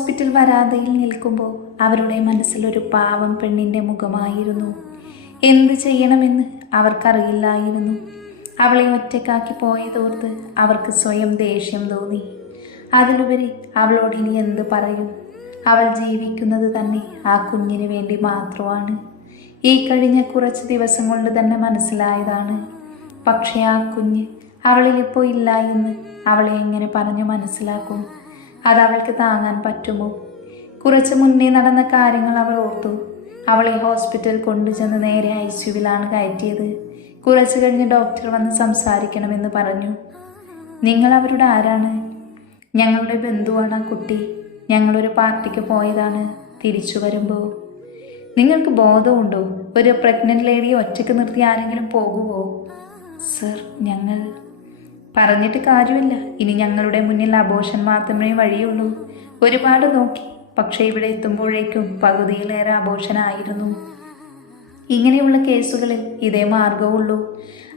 Hospital വരാന്തയിൽ നിൽക്കുമ്പോൾ അവരുടെ മനസ്സിലൊരു പാവം പെണ്ണിൻ്റെ മുഖമായിരുന്നു. എന്ത് ചെയ്യണമെന്ന് അവർക്കറിയില്ലായിരുന്നു. അവളെ ഒറ്റക്കാക്കി പോയതോർത്ത് അവർക്ക് സ്വയം ദേഷ്യം തോന്നി. അതിലുപരി അവളോട് ഇനി എന്ത് പറയും? അവൾ ജീവിക്കുന്നത് തന്നെ ആ കുഞ്ഞിന് വേണ്ടി മാത്രമാണ്. ഈ കഴിഞ്ഞ കുറച്ച് ദിവസം കൊണ്ട് തന്നെ മനസ്സിലായതാണ്. പക്ഷേ ആ കുഞ്ഞ് അവളിലിപ്പോൾ ഇല്ല എന്ന് അവളെ എങ്ങനെ പറഞ്ഞു മനസ്സിലാക്കും? അതവൾക്ക് താങ്ങാൻ പറ്റുമോ? കുറച്ച് മുന്നേ നടന്ന കാര്യങ്ങൾ അവൾ ഓർത്തു. അവളെ ഹോസ്പിറ്റൽ കൊണ്ടുചെന്ന് നേരെ ICUവിലാണ് കയറ്റിയത്. കുറച്ച് കഴിഞ്ഞ് ഡോക്ടർ വന്ന് സംസാരിക്കണമെന്ന് പറഞ്ഞു. നിങ്ങൾ അവരുടെ ആരാണ്? ഞങ്ങളുടെ ബന്ധുവാണ് ആ കുട്ടി. ഞങ്ങളൊരു പാർട്ടിക്ക് പോയതാണ്. തിരിച്ചു വരുമ്പോൾ നിങ്ങൾക്ക് ബോധമുണ്ടോ? ഒരു പ്രഗ്നന്റ് ലേഡിയെ ഒറ്റയ്ക്ക് നിർത്തി ആരെങ്കിലും പോകുമോ? സർ, ഞങ്ങൾ പറഞ്ഞിട്ട് കാര്യമില്ല. ഇനി ഞങ്ങളുടെ മുന്നിൽ അബോർഷൻ മാത്രമേ വഴിയുള്ളൂ. ഒരുപാട് നോക്കി, പക്ഷേ ഇവിടെ എത്തുമ്പോഴേക്കും പകുതിയിലേറെ അബോർഷനായിരുന്നു. ഇങ്ങനെയുള്ള കേസുകളിൽ ഇതേ മാർഗമുള്ളൂ.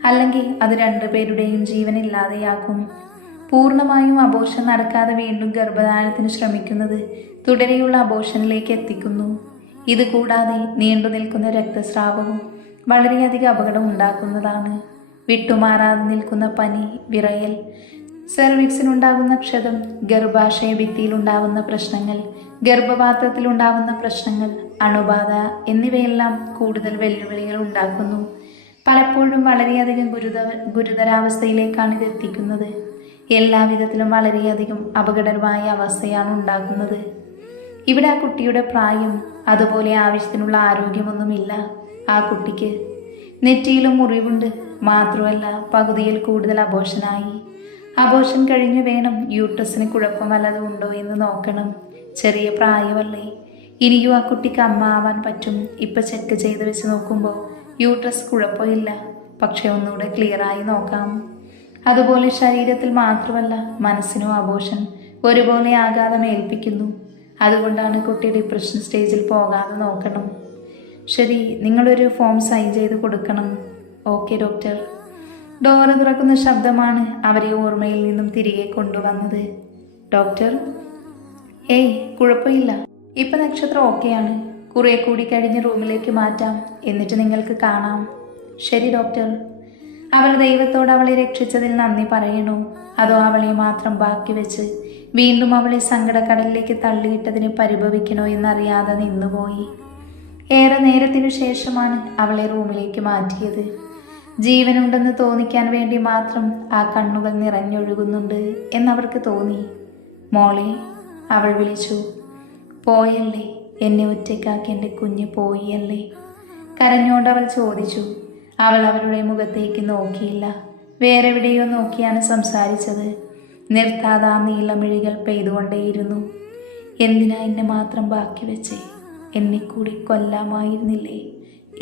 അല്ലെങ്കിൽ അത് രണ്ടുപേരുടെയും ജീവൻ ഇല്ലാതെയാക്കും. പൂർണ്ണമായും അബോർഷൻ നടക്കാതെ വീണ്ടും ഗർഭധാരണത്തിന് ശ്രമിക്കുന്നത് തുടരെയുള്ള അബോർഷനിലേക്ക് എത്തിക്കുന്നു. ഇത് കൂടാതെ നീണ്ടു നിൽക്കുന്ന രക്തസ്രാവവും വളരെയധികം അപകടം ഉണ്ടാക്കുന്നതാണ്. വിട്ടുമാറാതെ നിൽക്കുന്ന പനി, വിറയൽ, സെർവിക്സിനുണ്ടാകുന്ന ക്ഷതം, ഗർഭാശയ ഭിത്തിയിലുണ്ടാവുന്ന പ്രശ്നങ്ങൾ, ഗർഭപാത്രത്തിലുണ്ടാവുന്ന പ്രശ്നങ്ങൾ, അണുബാധ എന്നിവയെല്ലാം കൂടുതൽ വെല്ലുവിളികൾ ഉണ്ടാക്കുന്നു. പലപ്പോഴും വളരെയധികം ഗുരുതരാവസ്ഥയിലേക്കാണ് ഇത് എത്തിക്കുന്നത്. എല്ലാവിധത്തിലും വളരെയധികം അപകടകരമായ അവസ്ഥയാണ് ഉണ്ടാക്കുന്നത്. ഇവിടെ ആ കുട്ടിയുടെ പ്രായം, അതുപോലെ ആവശ്യത്തിനുള്ള ആരോഗ്യമൊന്നുമില്ല. ആ കുട്ടിക്ക് നെറ്റിയിലും മുറിവുണ്ട്. മാത്രമല്ല പകുതിയിൽ കൂടുതൽ അബോർഷനായി. അബോർഷൻ കഴിഞ്ഞ് വേണം യൂട്രസിന് കുഴപ്പം വല്ലതും ഉണ്ടോ എന്ന് നോക്കണം. ചെറിയ പ്രായമല്ലേ? ഇനിയും ആ കുട്ടിക്ക് അമ്മ ആവാൻ പറ്റും. ഇപ്പം ചെക്ക് ചെയ്ത് വെച്ച് നോക്കുമ്പോൾ യൂട്രസ് കുഴപ്പമില്ല. പക്ഷെ ഒന്നുകൂടെ ക്ലിയറായി നോക്കാം. അതുപോലെ ശരീരത്തിൽ മാത്രമല്ല മനസ്സിനും അബോർഷൻ ഒരുപോലെ ആഘാതം ഏൽപ്പിക്കുന്നു. അതുകൊണ്ടാണ് കുട്ടി ഡിപ്രഷൻ സ്റ്റേജിൽ പോകാതെ നോക്കണം. ശരി, നിങ്ങളൊരു ഫോം സൈൻ ചെയ്ത് കൊടുക്കണം. Okay doctor. ഡോറ് തുറക്കുന്ന ശബ്ദമാണ് അവരെ ഓർമ്മയിൽ നിന്നും തിരികെ കൊണ്ടുവന്നത്. ഡോക്ടർ, ഏയ് കുഴപ്പമില്ല, ഇപ്പം നക്ഷത്രം ഓക്കെയാണ്. കുറെ കൂടി കഴിഞ്ഞ് റൂമിലേക്ക് മാറ്റാം. എന്നിട്ട് നിങ്ങൾക്ക് കാണാം. ശരി ഡോക്ടർ. അവൾ ദൈവത്തോട് അവളെ രക്ഷിച്ചതിൽ നന്ദി പറയണോ, അതോ അവളെ മാത്രം ബാക്കി വെച്ച് വീണ്ടും അവളെ സങ്കടക്കടലിലേക്ക് തള്ളിയിട്ടതിന് പരിഭവിക്കണോ എന്നറിയാതെ നിന്നുപോയി. ഏറെ നേരത്തിനു ശേഷമാണ് അവളെ റൂമിലേക്ക് മാറ്റിയത്. ജീവനുണ്ടെന്ന് തോന്നിക്കാൻ വേണ്ടി മാത്രം ആ കണ്ണുകൾ നിറഞ്ഞൊഴുകുന്നുണ്ട് എന്നവർക്ക് തോന്നി. മോളെ, അവൾ വിളിച്ചു. പോയല്ലേ? എന്നെ ഒറ്റയ്ക്കാക്കി എൻ്റെ കുഞ്ഞ് പോയല്ലേ? കരഞ്ഞോണ്ട് അവൾ ചോദിച്ചു. അവൾ അവരുടെ മുഖത്തേക്ക് നോക്കിയില്ല. വേറെവിടെയോ നോക്കിയാണ് സംസാരിച്ചത്. നിർത്താതെ ആ നീലമിഴികൾ പെയ്തുകൊണ്ടേയിരുന്നു. എന്തിനാ എന്നെ മാത്രം ബാക്കി വെച്ചേ? എന്നെ കൂടി കൊല്ലാമായിരുന്നില്ലേ?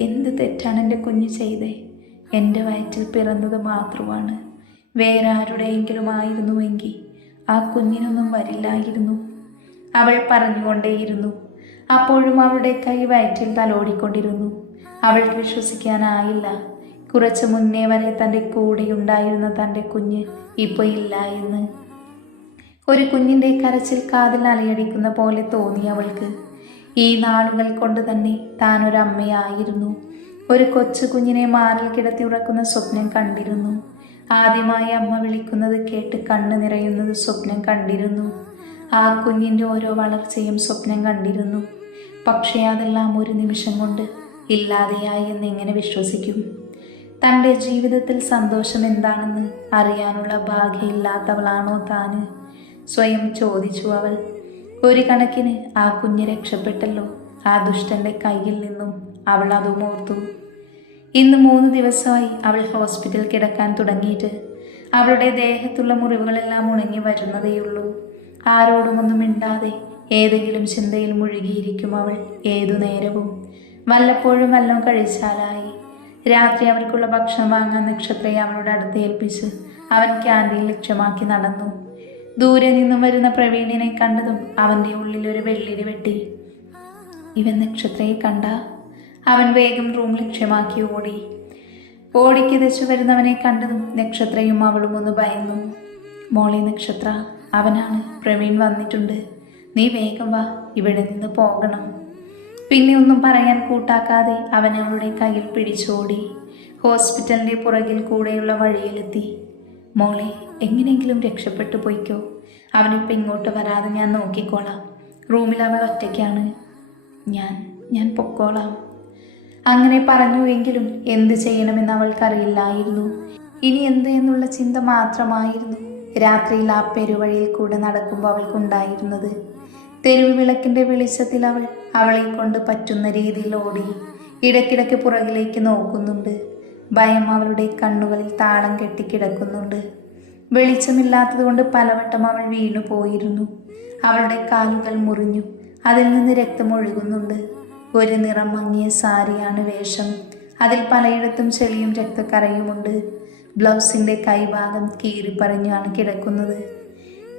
എന്ത് തെറ്റാണ് എൻ്റെ കുഞ്ഞ് ചെയ്തേ? എൻ്റെ വയറ്റിൽ പിറന്നത് മാത്രമാണ്. വേറെ ആരുടെയെങ്കിലും ആയിരുന്നുവെങ്കിൽ ആ കുഞ്ഞിനൊന്നും വരില്ലായിരുന്നു. അവൾ പറഞ്ഞുകൊണ്ടേയിരുന്നു. അപ്പോഴും അവളുടെ കൈ വയറ്റിൽ തലോടിക്കൊണ്ടിരുന്നു. അവൾക്ക് വിശ്വസിക്കാനായില്ല. കുറച്ച് മുന്നേ വരെ തൻ്റെ കൂടെയുണ്ടായിരുന്ന തൻ്റെ കുഞ്ഞ് ഇപ്പോൾ ഇല്ല എന്ന്. ഒരു കുഞ്ഞിൻ്റെ കരച്ചിൽ കാതിൽ അലയടിക്കുന്ന പോലെ തോന്നി അവൾക്ക്. ഈ നാളുകൾ കൊണ്ട് തന്നെ താനൊരമ്മയായിരുന്നു. ഒരു കൊച്ചു കുഞ്ഞിനെ മാറിൽ കിടത്തി ഉറക്കുന്ന സ്വപ്നം കണ്ടിരുന്നു. ആദ്യമായി അമ്മ വിളിക്കുന്നത് കേട്ട് കണ്ണ് നിറയുന്നത് സ്വപ്നം കണ്ടിരുന്നു. ആ കുഞ്ഞിൻ്റെ ഓരോ വളർച്ചയും സ്വപ്നം കണ്ടിരുന്നു. പക്ഷേ അതെല്ലാം ഒരു നിമിഷം കൊണ്ട് ഇല്ലാതെയായി എന്നെങ്ങനെ വിശ്വസിക്കും? തൻ്റെ ജീവിതത്തിൽ സന്തോഷം എന്താണെന്ന് അറിയാനുള്ള ഭാഗ്യമില്ലാത്തവളാണോ താന്? സ്വയം ചോദിച്ചു അവൾ. ഒരു കണക്കിന് ആ കുഞ്ഞ് രക്ഷപ്പെട്ടല്ലോ ആ ദുഷ്ടൻ്റെ കയ്യിൽ നിന്നും. അവൾ അതും ഓർത്തു. ഇന്ന് 3 ദിവസമായി അവൾ ഹോസ്പിറ്റൽ കിടക്കാൻ തുടങ്ങിയിട്ട്. അവളുടെ ദേഹത്തുള്ള മുറിവുകളെല്ലാം ഉണങ്ങി വരുന്നതേയുള്ളൂ. ആരോടുമൊന്നും മിണ്ടാതെ ഏതെങ്കിലും ചിന്തയിൽ മുഴുകിയിരിക്കും അവൾ ഏതു നേരവും. വല്ലപ്പോഴും വല്ലതും കഴിച്ചാലായി. രാത്രി അവർക്കുള്ള ഭക്ഷണം വാങ്ങാൻ നക്ഷത്രയെ അവളുടെ അടുത്ത് ഏൽപ്പിച്ച് അവൻ ക്യാൻറ്റീൻ ലക്ഷ്യമാക്കി നടന്നു. ദൂരെ നിന്നും വരുന്ന പ്രവീണിനെ കണ്ടതും അവൻ്റെ ഉള്ളിൽ ഒരു വെള്ളിടി വെട്ടി. ഇവൻ നക്ഷത്രയെ കണ്ട? അവൻ വേഗം റൂം ലക്ഷ്യമാക്കി ഓടി. ഓടിക്കിതച്ചു വരുന്നവനെ കണ്ടതും നക്ഷത്രയും അവളും ഒന്ന് ഭയന്നു. മോളെ നക്ഷത്ര, അവനാണ്, പ്രവീൺ വന്നിട്ടുണ്ട്. നീ വേഗം വാ, ഇവിടെ നിന്ന് പോകണം. പിന്നെ ഒന്നും പറയാൻ കൂട്ടാക്കാതെ അവൻ അവളുടെ കയ്യിൽ പിടിച്ചോടി ഹോസ്പിറ്റലിൻ്റെ പുറകിൽ കൂടെയുള്ള വഴിയിലെത്തി. മോളെ, എങ്ങനെയെങ്കിലും രക്ഷപ്പെട്ടു പോയിക്കോ. അവനിപ്പോൾ ഇങ്ങോട്ട് വരാതെ ഞാൻ നോക്കിക്കോളാം. റൂമിൽ അവൾ ഒറ്റയ്ക്കാണ്. ഞാൻ പൊക്കോളാം. അങ്ങനെ പറഞ്ഞുവെങ്കിലും എന്ത് ചെയ്യണമെന്ന് അവൾക്കറിയില്ലായിരുന്നു. ഇനി എന്ത് എന്നുള്ള ചിന്ത മാത്രമായിരുന്നു രാത്രിയിൽ ആ പെരുവഴിയിൽ കൂടെ നടക്കുമ്പോൾ അവൾക്കുണ്ടായിരുന്നത്. തെരുവ് വിളക്കിൻ്റെ വെളിച്ചത്തിൽ അവളെ കൊണ്ട് പറ്റുന്ന രീതിയിൽ ഓടി. ഇടയ്ക്കിടയ്ക്ക് പുറകിലേക്ക് നോക്കുന്നുണ്ട്. ഭയം അവളുടെ കണ്ണുകളിൽ താളം കെട്ടിക്കിടക്കുന്നുണ്ട്. വെളിച്ചമില്ലാത്തത് കൊണ്ട് പലവട്ടം അവൾ വീണു പോയിരുന്നു. അവളുടെ കാലുകൾ മുറിഞ്ഞു. അതിൽ നിന്ന് രക്തമൊഴുകുന്നുണ്ട്. ഒരു നിറം മങ്ങിയ സാരിയാണ് വേഷം. അതിൽ പലയിടത്തും ചെളിയും രക്തക്കറയുമുണ്ട്. ബ്ലൗസിൻ്റെ കൈഭാഗം കീറിപ്പറിഞ്ഞാണ് കിടക്കുന്നത്.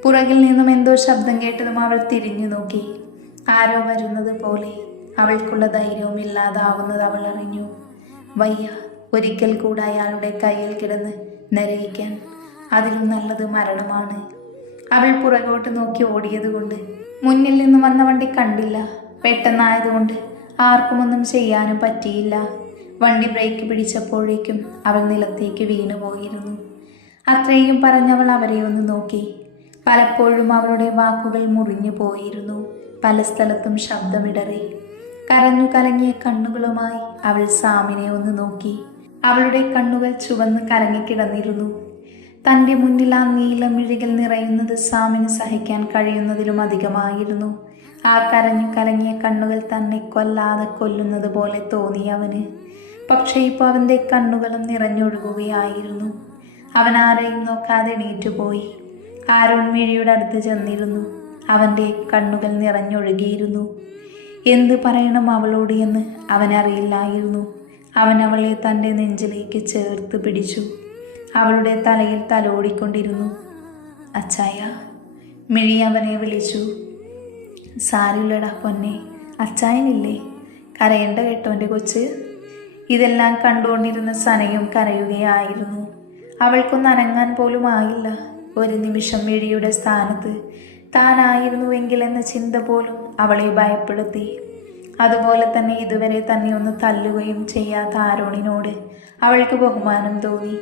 പുറകിൽ നിന്നും എന്തോ ശബ്ദം കേട്ടതും അവൾ തിരിഞ്ഞു നോക്കി. ആരോ വരുന്നത് പോലെ. അവൾക്കുള്ള ധൈര്യവും ഇല്ലാതാവുന്നത് അവൾ അറിഞ്ഞു. വയ്യ, ഒരിക്കൽ കൂടെ അയാളുടെ കയ്യിൽ കിടന്ന് നരയിക്കാൻ. അതിലും നല്ലത് മരണമാണ്. അവൾ പുറകോട്ട് നോക്കി ഓടിയതുകൊണ്ട് മുന്നിൽ നിന്ന് വന്ന വണ്ടി കണ്ടില്ല. പെട്ടെന്നായതുകൊണ്ട് ആർക്കുമൊന്നും ചെയ്യാനും പറ്റിയില്ല. വണ്ടി ബ്രേക്ക് പിടിച്ചപ്പോഴേക്കും അവൾ നിലത്തേക്ക് വീണു പോയിരുന്നു. അത്രയും പറഞ്ഞവൾ അവരെ ഒന്ന് നോക്കി. പലപ്പോഴും അവളുടെ വാക്കുകൾ മുറിഞ്ഞു പോയിരുന്നു. പല സ്ഥലത്തും ശബ്ദമിടറി. കരഞ്ഞു കലങ്ങിയ കണ്ണുകളുമായി അവൾ സാമിനെ ഒന്ന് നോക്കി. അവളുടെ കണ്ണുകൾ ചുവന്ന് കലങ്ങിക്കിടന്നിരുന്നു. തൻ്റെ മുന്നിൽ ആ നീലമിഴികൾ നിറയുന്നത് സാമിന് സഹിക്കാൻ കഴിയുന്നതിലും അധികമായിരുന്നു. ആ കരഞ്ഞു കലങ്ങിയ കണ്ണുകൾ തന്നെ കൊല്ലാതെ കൊല്ലുന്നത് പോലെ തോന്നി അവന്. പക്ഷേ ഇപ്പോൾ അവൻ്റെ കണ്ണുകളും നിറഞ്ഞൊഴുകുകയായിരുന്നു. അവൻ ആരെയും നോക്കാതെ എണീറ്റുപോയി. ആരോൺ മിഴിയുടെ അടുത്ത് ചെന്നിരുന്നു. അവൻ്റെ കണ്ണുകൾ നിറഞ്ഞൊഴുകിയിരുന്നു. എന്ത് പറയണം അവളോട് എന്ന് അവനറിയില്ലായിരുന്നു. അവൻ അവളെ തൻ്റെ നെഞ്ചിലേക്ക് ചേർത്ത് പിടിച്ചു. അവളുടെ തലയിൽ തലോടിക്കൊണ്ടിരുന്നു. അച്ചായ, മിഴി അവനെ വിളിച്ചു. സാരില്ലടാ പൊന്നെ, അച്ചായനില്ലേ? കരയേണ്ട കേട്ടോ എൻ്റെ കൊച്ച്. ഇതെല്ലാം കണ്ടുകൊണ്ടിരുന്ന സനയും കരയുകയായിരുന്നു. അവൾക്കൊന്നും അനങ്ങാൻ പോലും ആയില്ല. ഒരു നിമിഷം മിഴിയുടെ സ്ഥാനത്ത് താനായിരുന്നുവെങ്കിൽ എന്ന ചിന്ത പോലും അവളെ ഭയപ്പെടുത്തി. അതുപോലെ തന്നെ ഇതുവരെ തന്നെ ഒന്ന് തല്ലുകയും ചെയ്യാത്ത ആരോണിനോട് അവൾക്ക് ബഹുമാനം തോന്നി.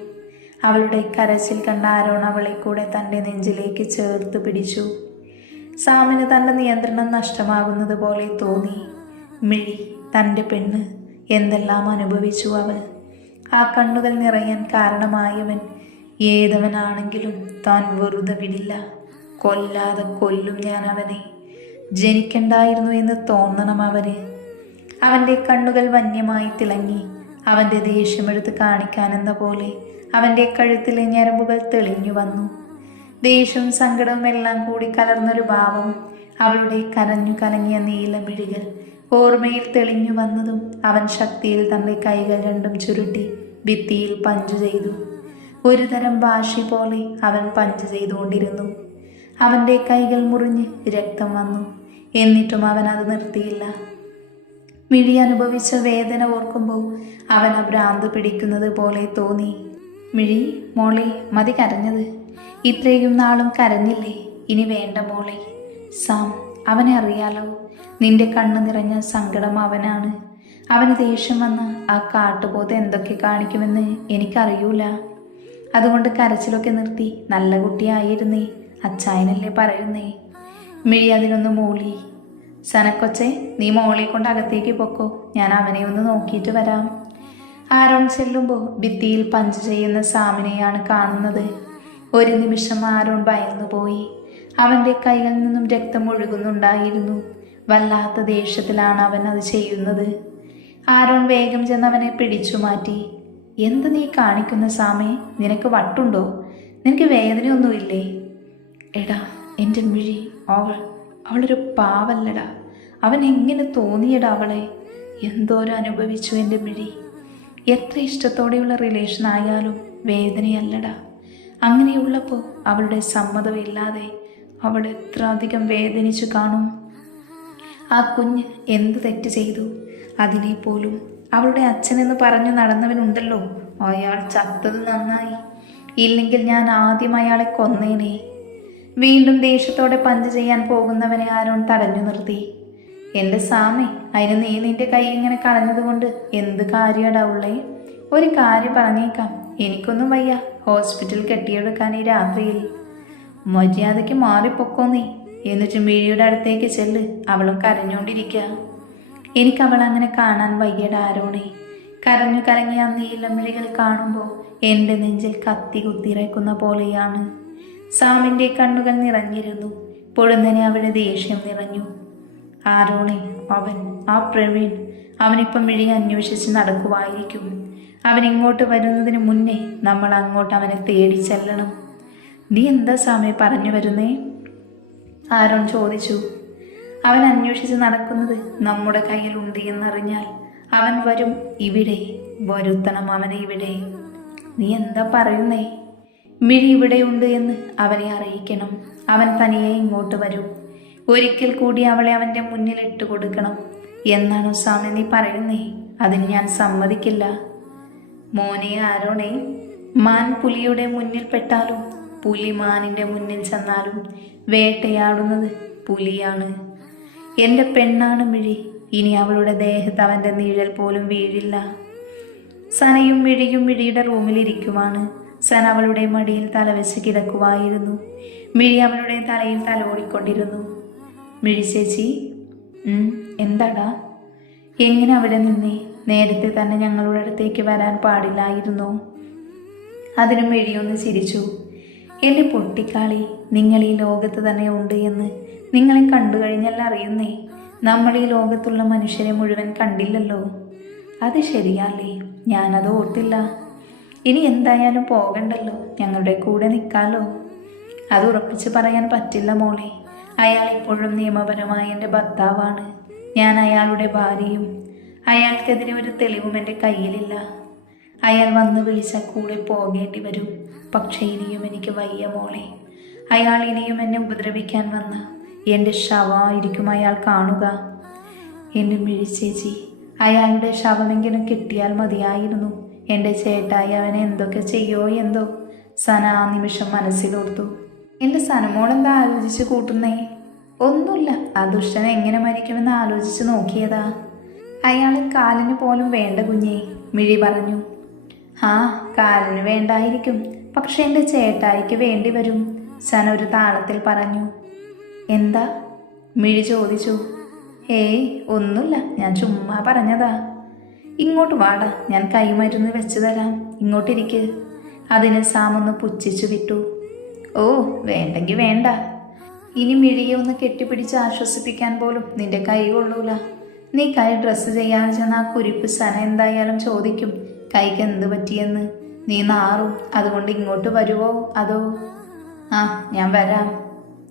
അവളുടെ കരച്ചിൽ കണ്ട ആരോൺ അവളെ കൂടെ തൻ്റെ നെഞ്ചിലേക്ക് ചേർത്ത് പിടിച്ചു. സാമിന് തൻ്റെ നിയന്ത്രണം നഷ്ടമാകുന്നത് പോലെ തോന്നി. മിഴി, തൻ്റെ പെണ്ണ്, എന്തെല്ലാം അനുഭവിച്ചു അവൾ. ആ കണ്ണുകൾ നിറയാൻ കാരണമായവൻ ഏതവനാണെങ്കിലും താൻ വെറുതെ വിടില്ല. കൊല്ലാതെ കൊല്ലും ഞാൻ അവനെ. ജനിക്കണ്ടായിരുന്നു എന്ന് തോന്നണം അവന്. അവൻ്റെ കണ്ണുകൾ വന്യമായി തിളങ്ങി. അവൻ്റെ ദേഷ്യമെടുത്ത് കാണിക്കാനെന്ന പോലെ അവൻ്റെ കഴുത്തിലെ ഞരമ്പുകൾ തെളിഞ്ഞു വന്നു. ദേഷ്യവും സങ്കടവും എല്ലാം കൂടി കലർന്നൊരു ഭാവം. അവളുടെ കരഞ്ഞു കലങ്ങിയ നീലമിഴികൾ ഓർമ്മയിൽ തെളിഞ്ഞു വന്നതും അവൻ ശക്തിയിൽ തൻ്റെ കൈകൾ രണ്ടും ചുരുട്ടി ഭിത്തിയിൽ പഞ്ച് ചെയ്തു. ഒരു തരം വാശി പോലെ അവൻ പഞ്ച് ചെയ്തുകൊണ്ടിരുന്നു. അവൻ്റെ കൈകൾ മുറിഞ്ഞ് രക്തം വന്നു. എന്നിട്ടും അവൻ അത് നിർത്തിയില്ല. മിഴി അനുഭവിച്ച വേദന ഓർക്കുമ്പോൾ അവൻ ഭ്രാന്ത് പിടിക്കുന്നത് പോലെ തോന്നി. മിഴി മോളെ, മതി കരഞ്ഞത്. ഇത്രയും നാളും കരഞ്ഞില്ലേ? ഇനി വേണ്ട മോളെ. സാം, അവനെ അറിയാലോ. നിന്റെ കണ്ണ് നിറഞ്ഞ സങ്കടം അവനാണ്. അവന് ദേഷ്യം വന്ന ആ കാട്ടുപോത്ത് എന്തൊക്കെ കാണിക്കുമെന്ന് എനിക്കറിയൂല. അതുകൊണ്ട് കരച്ചിലൊക്കെ നിർത്തി നല്ല കുട്ടിയായിരുന്നേ. അച്ചായനല്ലേ പറയുന്നേ. മിഴി അതിനൊന്ന് മൂളി. സനക്കൊച്ചെ, നീ മോളെ കൊണ്ട് അകത്തേക്ക് പൊക്കോ. ഞാൻ അവനെ ഒന്ന് നോക്കിയിട്ട് വരാം. ആരോൺ ചെല്ലുമ്പോൾ ഭിത്തിയിൽ പഞ്ച് ചെയ്യുന്ന സാമിനെയാണ് കാണുന്നത്. ഒരു നിമിഷം ആരോൺ ഭയന്നുപോയി. അവൻ്റെ കൈകളിൽ നിന്നും രക്തം ഒഴുകുന്നുണ്ടായിരുന്നു. വല്ലാത്ത ദേഷ്യത്തിലാണ് അവൻ അത് ചെയ്യുന്നത്. ആരോൺ വേഗം ചെന്ന് അവനെ പിടിച്ചു മാറ്റി. എന്ത് നീ കാണിക്കുന്ന സാമേ? നിനക്ക് വട്ടുണ്ടോ? നിനക്ക് വേദനയൊന്നുമില്ലേ? എടാ എൻ്റെ മിഴി, അവളൊരു പാവല്ലടാ. അവൻ എങ്ങനെ തോന്നിയടാ അവളെ? എന്തോരം അനുഭവിച്ചു എൻ്റെ മിഴി. എത്ര ഇഷ്ടത്തോടെയുള്ള റിലേഷൻ ആയാലും വേദനയല്ലടാ. അങ്ങനെയുള്ളപ്പോൾ അവളുടെ സമ്മതമില്ലാതെ അവൾ എത്ര അധികം വേദനിച്ചു കാണും. ആ കുഞ്ഞ് എന്ത് തെറ്റ് ചെയ്തു? അതിനെ പോലും അവളുടെ അച്ഛനെന്ന് പറഞ്ഞു നടന്നവനുണ്ടല്ലോ, അയാൾ ചത്തത് നന്നായി. ഇല്ലെങ്കിൽ ഞാൻ ആദ്യം അയാളെ കൊന്നേനെ. വീണ്ടും ദേഷ്യത്തോടെ പഞ്ച് ചെയ്യാൻ പോകുന്നവനെ ആരോൺ തടഞ്ഞു നിർത്തി. എൻ്റെ സാമേ, അതിന് നീ നിന്റെ കൈ ഇങ്ങനെ കളഞ്ഞതുകൊണ്ട് എന്ത് കാര്യടാ ഉള്ളേ? ഒരു കാര്യം പറഞ്ഞേക്കാം, എനിക്കൊന്നും വയ്യ ഹോസ്പിറ്റൽ കെട്ടിയെടുക്കാൻ ഈ രാത്രിയിൽ. മര്യാദയ്ക്ക് മാറിപ്പൊക്കോ നീ, എന്നിട്ട് മിഴിയുടെ അടുത്തേക്ക് ചെല്ല്. അവളും കരഞ്ഞുകൊണ്ടിരിക്കുക. എനിക്കവൾ അങ്ങനെ കാണാൻ വയ്യടാ ആരോണേ. കരഞ്ഞു കരങ്ങി ആ നീലമിഴികൾ കാണുമ്പോൾ എൻ്റെ നെഞ്ചിൽ കത്തി കുത്തിയിറക്കുന്ന പോലെയാണ്. സാമിൻ്റെ കണ്ണുകൾ നിറഞ്ഞിരുന്നു. പൊടുന്നനെ അവളുടെ ദേഷ്യം നിറഞ്ഞു. ആരോണേ, ആ പ്രവീൺ, അവനിപ്പം മിഴി അന്വേഷിച്ച് നടക്കുവായിരിക്കും. അവൻ ഇങ്ങോട്ട് വരുന്നതിന് മുന്നേ നമ്മൾ അങ്ങോട്ട് അവനെ തേടി ചെല്ലണം. നീ എന്താ സാമേ പറഞ്ഞു വരുന്നേ? ആരോൺ ചോദിച്ചു. അവൻ അന്വേഷിച്ച് നടക്കുന്നത് നമ്മുടെ കയ്യിലുണ്ട് എന്നറിഞ്ഞാൽ അവൻ വരും ഇവിടെ. വരുത്തണം അവനെ ഇവിടെ. നീ എന്താ പറയുന്നേ? മിഴി ഇവിടെയുണ്ട് എന്ന് അവനെ അറിയിക്കണം. അവൻ തനിയെ ഇങ്ങോട്ട് വരും. ഒരിക്കൽ കൂടി അവളെ അവൻ്റെ മുന്നിൽ ഇട്ടുകൊടുക്കണം എന്നാണോ സാമി നീ പറയുന്നേ? അതിന് ഞാൻ സമ്മതിക്കില്ല. മോനെ ആരോണേ, മാൻ പുലിയുടെ മുന്നിൽ പെട്ടാലും പുലി മാനിൻ്റെ മുന്നിൽ ചെന്നാലും വേട്ടയാടുന്നത് പുലിയാണ്. എൻ്റെ പെണ്ണാണ് മിഴി. ഇനി അവളുടെ ദേഹത്ത് അവൻ്റെ നിഴൽ പോലും വീഴില്ല. സനയും മിഴിയും മിഴിയുടെ റൂമിലിരിക്കുവാണ്. സന അവളുടെ മടിയിൽ തലവെച്ച് കിടക്കുവായിരുന്നു. മിഴി അവളുടെ തലയിൽ തലോടിക്കൊണ്ടിരുന്നു. മിഴി ചേച്ചി, എന്താടാ? എങ്ങനെ അവിടെ നിന്നേ? നേരത്തെ തന്നെ ഞങ്ങളുടെ അടുത്തേക്ക് വരാൻ പാടില്ലായിരുന്നോ? അതിന് മിഴിയൊന്ന് ചിരിച്ചു. എൻ്റെ പൊട്ടിക്കാളി, നിങ്ങൾ ഈ ലോകത്ത് തന്നെ ഉണ്ട് എന്ന് നിങ്ങളെ കണ്ടു കഴിഞ്ഞല്ല അറിയുന്നേ. നമ്മൾ ഈ ലോകത്തുള്ള മനുഷ്യരെ മുഴുവൻ കണ്ടില്ലല്ലോ. അത് ശരിയല്ലേ, ഞാനത് ഓർത്തില്ല. ഇനി എന്തായാലും പോകണ്ടല്ലോ, ഞങ്ങളുടെ കൂടെ നിൽക്കാലോ. അത് ഉറപ്പിച്ച് പറയാൻ പറ്റില്ല മോളെ. അയാൾ ഇപ്പോഴും നിയമപരമായ എൻ്റെ ഭർത്താവാണ്. ഞാൻ അയാളുടെ ഭാര്യയും. അയാൾക്കെതിരെ ഒരു തെളിവും എൻ്റെ കയ്യിലില്ല. അയാൾ വന്ന് വിളിച്ചാൽ കൂടെ പോകേണ്ടി വരും. പക്ഷേ ഇനിയും എനിക്ക് വയ്യ മോളെ. അയാൾ ഇനിയും എന്നെ ഉപദ്രവിക്കാൻ വന്ന എൻ്റെ ശവമായിരിക്കും അയാൾ കാണുക. എൻ്റെ മിഴി ചേച്ചി, അയാളുടെ ശവമെങ്കിലും കിട്ടിയാൽ മതിയായിരുന്നു. എൻ്റെ ചേട്ടായി അവനെ എന്തൊക്കെ ചെയ്യോ എന്തോ. സന ആ നിമിഷം മനസ്സിലോർത്തു. എൻ്റെ സനമോളെന്താ ആലോചിച്ച് കൂട്ടുന്നേ? ഒന്നുമില്ല, ആ ദുഷ്ടൻ എങ്ങനെ മരിക്കുമെന്ന് ആലോചിച്ച് നോക്കിയതാ. അയാളെ കാലിന് പോലും വേണ്ട കുഞ്ഞേ, മിഴി പറഞ്ഞു. ആ, കാലിന് വേണ്ടായിരിക്കും, പക്ഷെ എൻ്റെ ചേട്ടായിക്ക് വേണ്ടി വരും, സന ഒരു താളത്തിൽ പറഞ്ഞു. എന്താ? മിഴി ചോദിച്ചു. ഏയ് ഒന്നുമില്ല, ഞാൻ ചുമ്മാ പറഞ്ഞതാ. ഇങ്ങോട്ട് വാടാ, ഞാൻ കൈമരുന്ന് വെച്ച് തരാം. ഇങ്ങോട്ടിരിക്ക്. അതിന് സാമൊന്ന് പുച്ഛിച്ചു വിട്ടു. ഓ, വേണ്ടെങ്കിൽ വേണ്ട. ഇനി മിഴിയെ ഒന്ന് കെട്ടിപ്പിടിച്ച് ആശ്വസിപ്പിക്കാൻ പോലും നിന്റെ കൈ കൊള്ളൂല. നീ കൈ ഡ്രസ്സ് ചെയ്യാൻ ചെന്ന ആ കുരിപ്പ് സന എന്തായാലും ചോദിക്കും കൈക്ക് എന്ത് പറ്റിയെന്ന്. നീ നാറും. അതുകൊണ്ട് ഇങ്ങോട്ട് വരുവോ അതോ? ആ, ഞാൻ വരാം.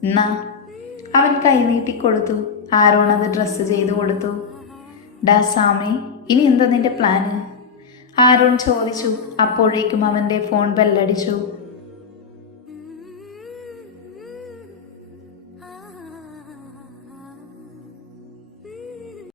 എന്നാ. അവൻ കൈ നീട്ടിക്കൊടുത്തു. ആരോൺ അത് ഡ്രസ്സ് ചെയ്ത് കൊടുത്തു. ഡാ സാമി, ഇനി എന്താ നിന്റെ പ്ലാന്? ആരോൺ ചോദിച്ചു. അപ്പോഴേക്കും അവൻ്റെ ഫോൺ ബെല്ലടിച്ചു.